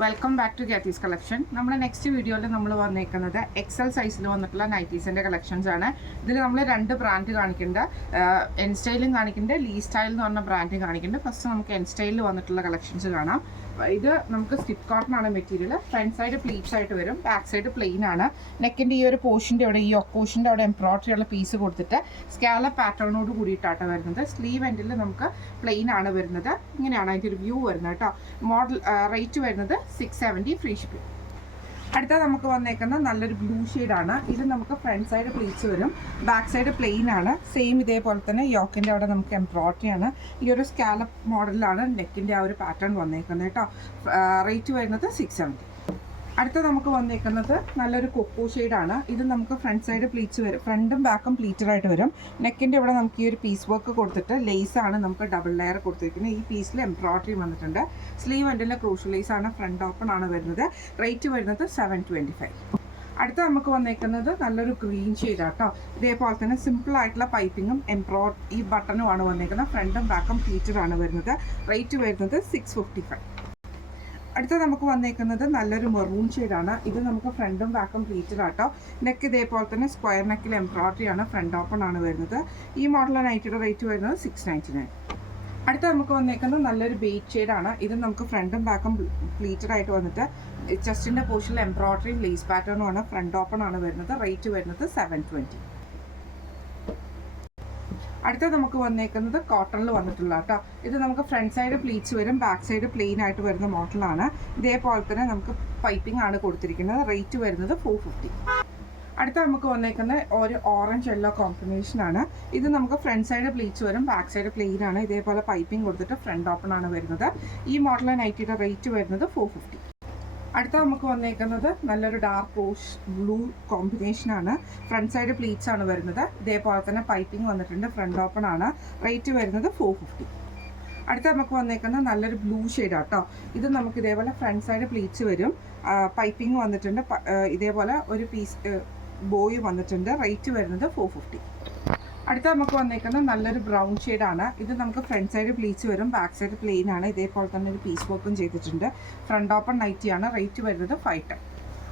Welcome back to ഗാത്തീസ് collection. നമ്മുടെ next വീഡിയോയിൽ നമ്മൾ വന്നേക്കുന്നത് എക്സൽ സൈസിൽ വന്നിട്ടുള്ള നൈറ്റീസിൻ്റെ കളക്ഷൻസ് ആണ്. ഇതിൽ നമ്മൾ രണ്ട് ബ്രാൻഡ് കാണിക്കുന്നുണ്ട്. എൻ സ്റ്റൈലും കാണിക്കുന്നുണ്ട്, ലീ സ്റ്റൈൽ എന്ന് പറഞ്ഞ ബ്രാൻഡ് കാണിക്കുന്നുണ്ട്. ഫസ്റ്റ് നമുക്ക് എൻ സ്റ്റൈലിൽ വന്നിട്ടുള്ള കളക്ഷൻസ് കാണാം. ഇത് നമുക്ക് സ്റ്റിപ്പ് കോട്ടൺ ആണ് മെറ്റീരിയൽ. ഫ്രണ്ട് സൈഡ് പ്ലീറ്റ്സ് ആയിട്ട് വരും, ബാക്ക് സൈഡ് പ്ലെയിൻ ആണ്. നെക്കിൻ്റെ ഈ ഒരു പോർഷൻ്റെ അവിടെ, ഈ പോർഷൻ്റെ അവിടെ എംബ്രോയിഡറി ഉള്ള പീസ് കൊടുത്തിട്ട് സ്കാലപ്പ് പാറ്റേണോട് കൂടിയിട്ടാണ് വരുന്നത്. സ്ലീവ് എൻഡിൽ നമുക്ക് പ്ലെയിൻ ആണ് വരുന്നത്. ഇങ്ങനെയാണ് അതിൻ്റെ ഒരു വ്യൂ വരുന്നത് കേട്ടോ. മോഡൽ റേറ്റ് വരുന്നത് 670 ഫ്രീ ഷിപ്പിംഗ്. അടുത്ത നമുക്ക് വന്നേക്കുന്ന നല്ലൊരു ബ്ലൂ ഷെയ്ഡാണ്. ഇത് നമുക്ക് ഫ്രണ്ട് സൈഡ് പ്ലീറ്റ്സ് വരും, ബാക്ക് സൈഡ് പ്ലെയിൻ ആണ്. സെയിം ഇതേപോലെ തന്നെ യോക്കിൻ്റെ അവിടെ നമുക്ക് എംബ്രോയിഡറി ആണ്. ഈ ഒരു സ്കാലപ്പ് മോഡലിലാണ് നെക്കിൻ്റെ ആ ഒരു പാറ്റേൺ വന്നേക്കുന്നത് കേട്ടോ. റേറ്റ് വരുന്നത് 670. അടുത്ത നമുക്ക് വന്നേക്കുന്നത് നല്ലൊരു കൊക്കോ ഷെയ്ഡാണ്. ഇത് നമുക്ക് ഫ്രണ്ട് സൈഡ് പ്ലീറ്റ്സ് വരും, ഫ്രണ്ടും ബാക്കും പ്ലീറ്റഡായിട്ട് വരും. നെക്കിൻ്റെ ഇവിടെ നമുക്ക് ഈ ഒരു പീസ് വർക്ക് കൊടുത്തിട്ട് ലേസാണ് നമുക്ക് ഡബിൾ ലെയർ കൊടുത്തിരിക്കുന്നത്. ഈ പീസിൽ എംബ്രോയിഡറി വന്നിട്ടുണ്ട്. സ്ലീവ് എൻഡിലെ ക്രൂഷ്യൽ ലേസ് ആണ്, ഫ്രണ്ട് ഓപ്പൺ ആണ് വരുന്നത്. റേറ്റ് വരുന്നത് 725. അടുത്ത നമുക്ക് വന്നേക്കുന്നത് നല്ലൊരു ഗ്രീൻ ഷെയ്ഡാട്ടോ. ഇതേപോലെ തന്നെ സിമ്പിൾ ആയിട്ടുള്ള പൈപ്പിങ്ങും ഈ ബട്ടണുമാണ് വന്നേക്കുന്നത്. ഫ്രണ്ടും ബാക്കും പ്ലീറ്റഡാണ് വരുന്നത്. റേറ്റ് വരുന്നത് 655. അടുത്ത നമുക്ക് വന്നേക്കുന്നത് നല്ലൊരു മെറൂൺ ഷെയ്ഡാണ്. ഇത് നമുക്ക് ഫ്രണ്ടും ബാക്കും പ്ലീറ്റഡ് ആട്ടോ. നെക്ക് ഇതേപോലെ തന്നെ സ്ക്വയർ നെക്കിൽ എംബ്രോയിഡറി ആണ്, ഫ്രണ്ട് ഓപ്പൺ ആണ് വരുന്നത്. ഈ മോഡൽ നൈറ്റിയുടെ റേറ്റ് വരുന്നത് 699. അടുത്ത നമുക്ക് വന്നേക്കുന്നത് നല്ലൊരു ബേജ് ഷെയ്ഡാണ്. ഇത് നമുക്ക് ഫ്രണ്ടും ബാക്കും പ്ലീറ്റഡ് ആയിട്ട് വന്നിട്ട് ചെസ്റ്റിൻ്റെ പോർഷനിൽ എംബ്രോയിഡറിയും ലേസ് പാറ്റേണും ആണ്, ഫ്രണ്ട് ഓപ്പൺ ആണ് വരുന്നത്. റേറ്റ് വരുന്നത് 720. അടുത്ത നമുക്ക് വന്നേക്കുന്നത് കോട്ടണിൽ വന്നിട്ടുള്ള കേട്ടോ. ഇത് നമുക്ക് ഫ്രണ്ട് സൈഡ് പ്ലീറ്റ്സ് വരും, ബാക്ക് സൈഡ് പ്ലെയിൻ ആയിട്ട് വരുന്ന മോഡലാണ്. ഇതേപോലെ തന്നെ നമുക്ക് പൈപ്പിംഗ് ആണ് കൊടുത്തിരിക്കുന്നത്. റേറ്റ് വരുന്നത് 450. അടുത്ത നമുക്ക് വന്നേക്കുന്നത് ഒരു ഓറഞ്ച് യെല്ലോ കോമ്പിനേഷനാണ്. ഇത് നമുക്ക് ഫ്രണ്ട് സൈഡ് പ്ലീറ്റ്സ് വരും, ബാക്ക് സൈഡ് പ്ലെയിൻ ആണ്. ഇതേപോലെ പൈപ്പിംഗ് കൊടുത്തിട്ട് ഫ്രണ്ട് ഓപ്പൺ ആണ് വരുന്നത്. ഈ മോഡൽ നൈറ്റിയുടെ റേറ്റ് വരുന്നത് 450. അടുത്ത നമുക്ക് വന്നേക്കുന്നത് നല്ലൊരു ഡാർക്ക് റോസ് ബ്ലൂ കോമ്പിനേഷനാണ്. ഫ്രണ്ട് സൈഡ് പ്ലീറ്റ്സ് ആണ് വരുന്നത്. ഇതേപോലെ തന്നെ പൈപ്പിംഗ് വന്നിട്ടുണ്ട്, ഫ്രണ്ട് ഓപ്പൺ ആണ്. റേറ്റ് വരുന്നത് 450. അടുത്ത നമുക്ക് വന്നേക്കുന്നത് നല്ലൊരു ബ്ലൂ ഷെയ്ഡാണ് കേട്ടോ. ഇത് നമുക്ക് ഇതേപോലെ ഫ്രണ്ട് സൈഡ് പ്ലീറ്റ്സ് വരും, പൈപ്പിംഗ് വന്നിട്ടുണ്ട്. ഇതേപോലെ ഒരു പീസ് ബോയ് വന്നിട്ടുണ്ട്. റേറ്റ് വരുന്നത് 450. അടുത്ത നമുക്ക് വന്നേക്കുന്നത് നല്ലൊരു ബ്രൗൺ ഷെയ്ഡാണ്. ഇത് നമുക്ക് ഫ്രണ്ട് സൈഡ് പ്ലീറ്റ്സ് വരും, ബാക്ക് സൈഡ് പ്ലെയിൻ ആണ്. ഇതേപോലെ തന്നെ ഒരു പീസ് വർക്കും ചെയ്തിട്ടുണ്ട്. Front open നൈറ്റിയാണ്. റേറ്റ് വരുന്നത് 510.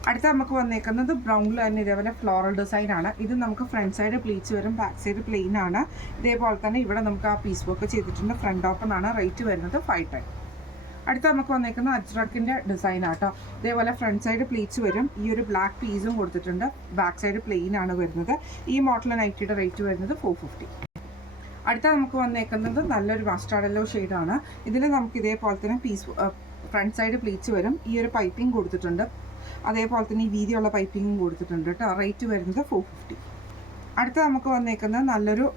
അടുത്ത നമുക്ക് വന്നേക്കുന്നത് ബ്രൗണിൽ തന്നെ ഇതേപോലെ ഫ്ലോറൽ ഡിസൈൻ ആണ്. ഇത് നമുക്ക് ഫ്രണ്ട് സൈഡ് പ്ലീറ്റ്സ് വരും, ബാക്ക് സൈഡ് പ്ലെയിൻ ആണ്. ഇതേപോലെ തന്നെ ഇവിടെ നമുക്ക് ആ പീസ് വർക്ക് ചെയ്തിട്ടുണ്ട്. ഫ്രണ്ട് ഓപ്പൺ ആണ്. റേറ്റ് വരുന്നത് 510. അടുത്ത നമുക്ക് വന്നേക്കുന്ന അജ്രക്കിൻ്റെ ഡിസൈൻ ആട്ടോ. ഇതേപോലെ ഫ്രണ്ട് സൈഡ് പ്ലീറ്റ്സ് വരും, ഈ ഒരു ബ്ലാക്ക് പീസും കൊടുത്തിട്ടുണ്ട്. ബാക്ക് സൈഡ് പ്ലെയിൻ ആണ് വരുന്നത്. ഈ മോഡൽ നൈറ്റിയുടെ റേറ്റ് വരുന്നത് 450. അടുത്ത നമുക്ക് വന്നേക്കുന്നത് നല്ലൊരു മസ്റ്റാർഡ് യെല്ലോ ഷെയ്ഡാണ്. ഇതിൽ നമുക്ക് ഇതേപോലെ തന്നെ ഫ്രണ്ട് സൈഡ് പ്ലീറ്റ്സ് വരും, ഈ ഒരു പൈപ്പിംഗ് കൊടുത്തിട്ടുണ്ട്. അതേപോലെ തന്നെ ഈ വീതിയുള്ള പൈപ്പിങ്ങും കൊടുത്തിട്ടുണ്ട് കേട്ടോ. റേറ്റ് വരുന്നത് 450. അടുത്ത നമുക്ക് വന്നേക്കുന്നത് നല്ലൊരു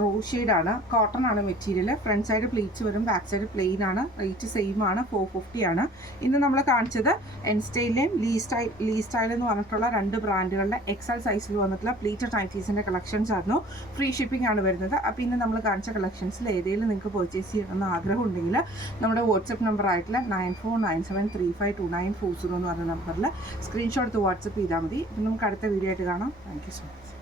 റോസ് ഷെയ്ഡാണ്. കോട്ടൺ ആണ് മെറ്റീരിയൽ. ഫ്രണ്ട് സൈഡ് പ്ലീറ്റ്സ് വരും, ബാക്ക് സൈഡ് പ്ലെയിൻ ആണ്. റേറ്റ് സെയിം ആണ്, 450 ആണ്. ഇന്ന് നമ്മൾ കാണിച്ചത് എൻ സ്റ്റൈലിലെയും ലീ സ്റ്റൈൽ എന്ന് പറഞ്ഞിട്ടുള്ള രണ്ട് ബ്രാൻഡുകളുടെ എക്സൽ സൈസിൽ വന്നിട്ടുള്ള പ്ലീറ്റഡ് നൈറ്റീസിൻ്റെ കളക്ഷൻസ് ആയിരുന്നു. ഫ്രീ ഷിപ്പിംഗ് ആണ് വരുന്നത്. അപ്പോൾ ഇന്ന് നമ്മൾ കാണിച്ച കളക്ഷൻസിൽ ഏതെങ്കിലും നിങ്ങൾക്ക് പർച്ചേസ് ചെയ്യണമെന്ന് ആഗ്രഹം ഉണ്ടെങ്കിൽ നമ്മുടെ വാട്സപ്പ് നമ്പർ ആയിട്ടുള്ള 9497352940 എന്ന് പറഞ്ഞ നമ്പറിൽ സ്ക്രീൻഷോട്ട് എടുത്ത് വാട്സപ്പ് ചെയ്താൽ മതി. നമുക്ക് അടുത്ത വീഡിയോ ആയിട്ട് കാണാം. Thank you so much.